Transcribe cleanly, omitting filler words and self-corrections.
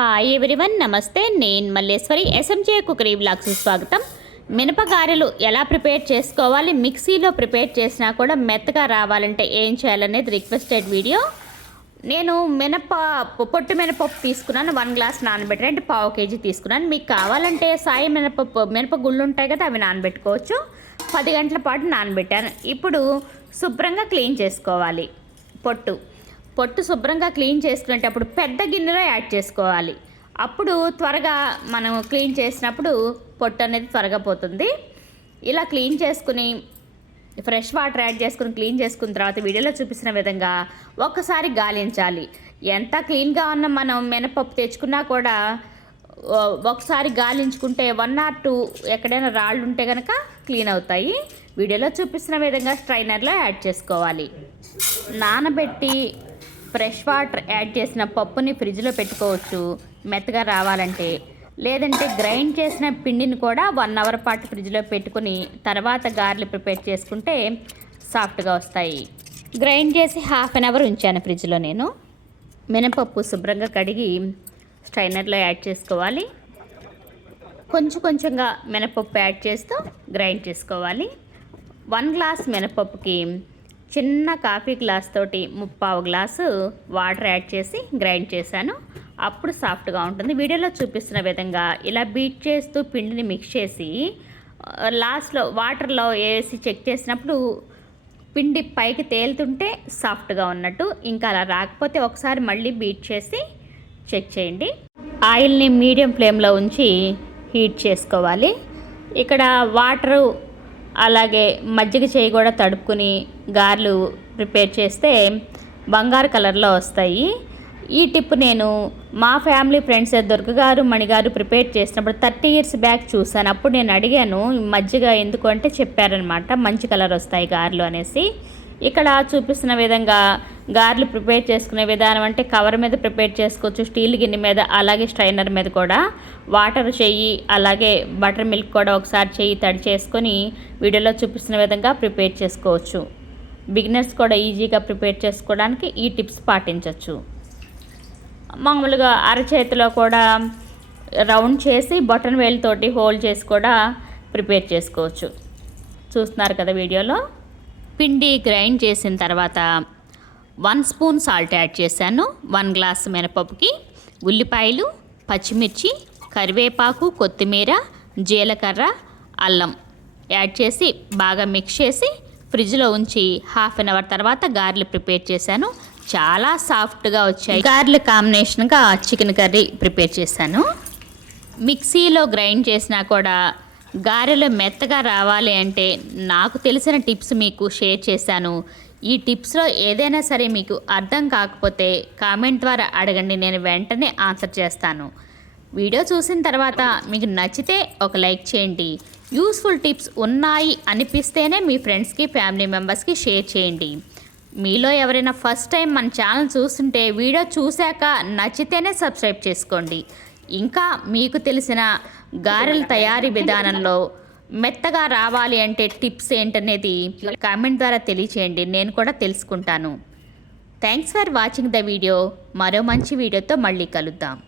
Hi everyone, నమస్తే. నేను Malleswari. SMJ cookery బ్లాగ్స్కి స్వాగతం. మినపగారెలు ఎలా ప్రిపేర్ చేసుకోవాలి, మిక్సీలో ప్రిపేర్ చేసినా కూడా మెత్తగా రావాలంటే ఏం చేయాలనేది రిక్వెస్టెడ్ వీడియో. నేను పొట్టు మినపప్పు తీసుకున్నాను. 1 గ్లాస్ నానబెట్టాను, అంటే 1/2 కేజీ తీసుకున్నాను. మీకు కావాలంటే సాయి మినపగుళ్ళు ఉంటాయి కదా, అవి నానబెట్టుకోవచ్చు. 10 గంటల పాటు నానబెట్టాను. ఇప్పుడు శుభ్రంగా క్లీన్ చేసుకోవాలి. పొట్టు శుభ్రంగా క్లీన్ చేసుకునేటప్పుడు పెద్ద గిన్నెలో యాడ్ చేసుకోవాలి. అప్పుడు త్వరగా మనం క్లీన్ చేసినప్పుడు పొట్టు అనేది త్వరగా పోతుంది. ఇలా క్లీన్ చేసుకుని ఫ్రెష్ వాటర్ యాడ్ చేసుకుని క్లీన్ చేసుకున్న తర్వాత వీడియోలో చూపిస్తున్న విధంగా ఒక్కసారి గాలించాలి. ఎంత క్లీన్గా ఉన్న మనం మినపప్పు తెచ్చుకున్నా కూడా ఒకసారి గాలించుకుంటే 1 or 2 ఎక్కడైనా రాళ్ళు ఉంటే కనుక క్లీన్ అవుతాయి. వీడియోలో చూపిస్తున్న విధంగా స్ట్రైనర్లో యాడ్ చేసుకోవాలి. నానబెట్టి ఫ్రెష్ వాటర్ యాడ్ చేసిన పప్పుని ఫ్రిడ్జ్లో పెట్టుకోవచ్చు మెత్తగా రావాలంటే. లేదంటే గ్రైండ్ చేసిన పిండిని కూడా 1 అవర్ పాటు ఫ్రిడ్జ్లో పెట్టుకుని తర్వాత గారెలు ప్రిపేర్ చేసుకుంటే సాఫ్ట్గా వస్తాయి. గ్రైండ్ చేసి 1/2 అవర్ ఉంచాను ఫ్రిడ్జ్లో నేను. మినపప్పు శుభ్రంగా కడిగి స్ట్రైనర్లో యాడ్ చేసుకోవాలి. కొంచెంగా మినపప్పు యాడ్ చేస్తూ గ్రైండ్ చేసుకోవాలి. 1 గ్లాస్ మినపప్పుకి చిన్న కాఫీ గ్లాస్ తోటి 3/4 గ్లాసు వాటర్ యాడ్ చేసి గ్రైండ్ చేశాను. అప్పుడు సాఫ్ట్గా ఉంటుంది. వీడియోలో చూపిస్తున్న విధంగా ఇలా బీట్ చేస్తూ పిండిని మిక్స్ చేసి లాస్ట్లో వాటర్లో వేసి చెక్ చేసినప్పుడు పిండి పైకి తేలుతుంటే సాఫ్ట్గా ఉన్నట్టు. ఇంకా అలా రాకపోతే ఒకసారి మళ్ళీ బీట్ చేసి చెక్ చేయండి. ఆయిల్ని మీడియం ఫ్లేమ్లో ఉంచి హీట్ చేసుకోవాలి. ఇక్కడ వాటరు అలాగే మజ్జిగ చేయి కూడా తడుపుకుని గారెలు ప్రిపేర్ చేస్తే బంగారు కలర్లో వస్తాయి. ఈ టిప్ నేను మా ఫ్యామిలీ ఫ్రెండ్స్ దుర్గగారు మణిగారు ప్రిపేర్ చేసినప్పుడు 30 years బ్యాక్ చూశాను. అప్పుడు నేను అడిగాను మజ్జిగ ఎందుకు అంటే చెప్పారనమాట, మంచి కలర్ వస్తాయి గారెలు అనేసి. ఇక్కడ చూపిస్తున్న విధంగా గారెలు ప్రిపేర్ చేసుకునే విధానం అంటే కవర్ మీద ప్రిపేర్ చేసుకోవచ్చు, స్టీల్ గిన్నె మీద, అలాగే స్ట్రైనర్ మీద కూడా. వాటర్ చెయ్యి అలాగే బటర్ మిల్క్ కూడా ఒకసారి చెయ్యి తడి చేసుకొని వీడియోలో చూపిస్తున్న విధంగా ప్రిపేర్ చేసుకోవచ్చు. బిగినర్స్ కూడా ఈజీగా ప్రిపేర్ చేసుకోవడానికి ఈ టిప్స్ పాటించవచ్చు. మామూలుగా అరచేతిలో కూడా రౌండ్ చేసి బటన్ వేలుతోటి హోల్డ్ చేసి కూడా ప్రిపేర్ చేసుకోవచ్చు. చూస్తున్నారు కదా వీడియోలో. పిండి గ్రైండ్ చేసిన తర్వాత 1 స్పూన్ సాల్ట్ యాడ్ చేశాను. 1 గ్లాస్ మినపప్పుకి ఉల్లిపాయలు, పచ్చిమిర్చి, కరివేపాకు, కొత్తిమీర, జీలకర్ర, అల్లం యాడ్ చేసి బాగా మిక్స్ చేసి ఫ్రిడ్జ్లో ఉంచి 1/2 అవర్ తర్వాత గారెలు ప్రిపేర్ చేశాను. చాలా సాఫ్ట్గా వచ్చాయి. గారెల కాంబినేషన్గా చికెన్ కర్రీ ప్రిపేర్ చేశాను. మిక్సీలో గ్రైండ్ చేసినా కూడా గారెలు మెత్తగా రావాలి అంటే నాకు తెలిసిన టిప్స్ మీకు షేర్ చేశాను. ఈ టిప్స్లో ఏదైనా సరే మీకు అర్థం కాకపోతే కామెంట్ ద్వారా అడగండి, నేను వెంటనే ఆన్సర్ చేస్తాను. వీడియో చూసిన తర్వాత మీకు నచ్చితే ఒక లైక్ చేయండి. యూస్ఫుల్ టిప్స్ ఉన్నాయి అనిపిస్తేనే మీ ఫ్రెండ్స్కి, ఫ్యామిలీ మెంబర్స్కి షేర్ చేయండి. మీలో ఎవరైనా ఫస్ట్ టైం మన ఛానల్ చూస్తుంటే వీడియో చూశాక నచ్చితేనే సబ్స్క్రైబ్ చేసుకోండి. ఇంకా మీకు తెలిసిన గారెల తయారీ విధానంలో మెత్తగా రావాలి అంటే టిప్స్ ఏంటనేది కామెంట్ ద్వారా తెలియచేయండి, నేను కూడా తెలుసుకుంటాను. Thanks for watching the video. మరో మంచి వీడియోతో మళ్ళీ కలుద్దాం.